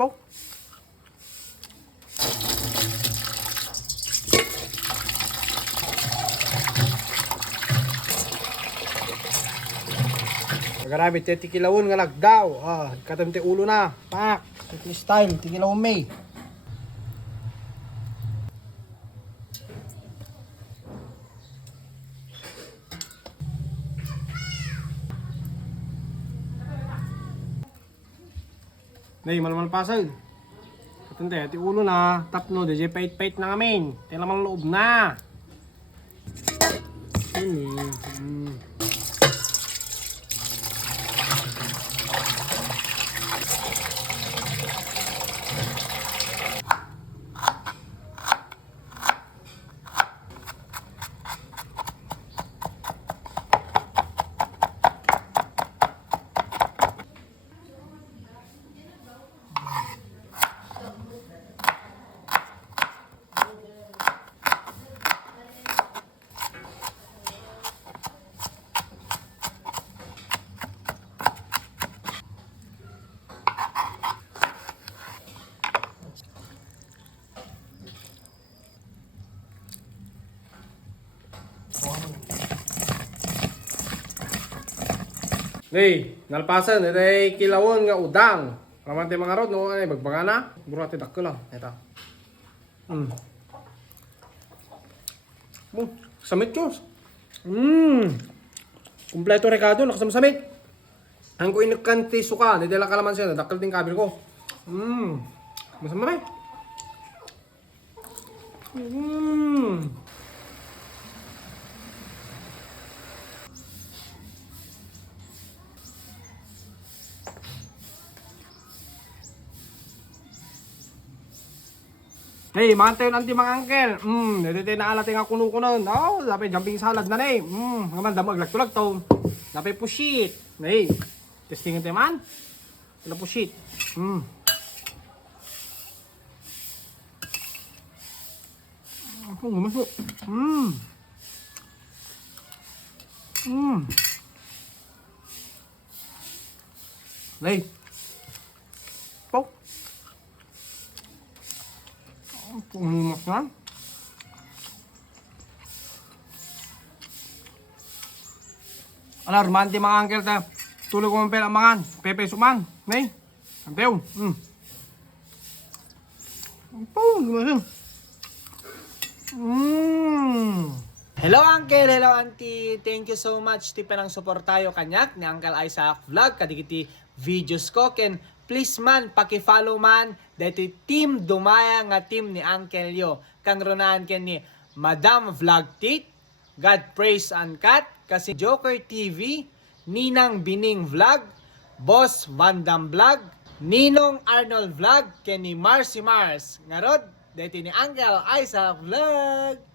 Po. Grabe, tikilawon nga lagdaw. Katamti ulo na. Pak. Ito style, tikilawon may. Nay, malmalpasag. Katamti, iti ulo na. Tapno, DJ pait-pait na ngamin. Tila mang loob na. Hey, nalpasan, ito ay kilawon nga udang. Ramante mga rod, no? Ay, bagbaga na. Burati dakko lang. Ito. Samit yun. Kompleto rekado, nakasama-samit. Ang ko inukanti suka, nidala kalaman siya, nadakal din kabil ko. Masama rin. Hey, mante yun anti mga angkel. Dito na alating nga kuno-kunon. Dapat jumping salad na na eh. Ngaman, damag lag-tulag to. Dapat pushit. Hey, testingin tayo man. Wala pushit. Ako, gumaso. Hey. Po. Pumimas na. Alarmante mga angkel ta. Tulog ko pera mangan. Pepe suman. Nay. Antew. Pum, gumaso. Hello Uncle, hello Auntie. Thank you so much ti panang support tayo kanyak ni Uncle Isaac Vlog kadikiti videos ko ken please man paki-follow man dito team dumaya nga team ni Uncle Yo. Kang ronan ken ni Madam Vlog Tit, God Praise Uncut, kasi Joker TV, Ninang Bining Vlog, Boss Vandam Vlog, Ninong Arnold Vlog, ken ni Marcy Mars. Ngarod, dito ni Uncle Isaac Vlog.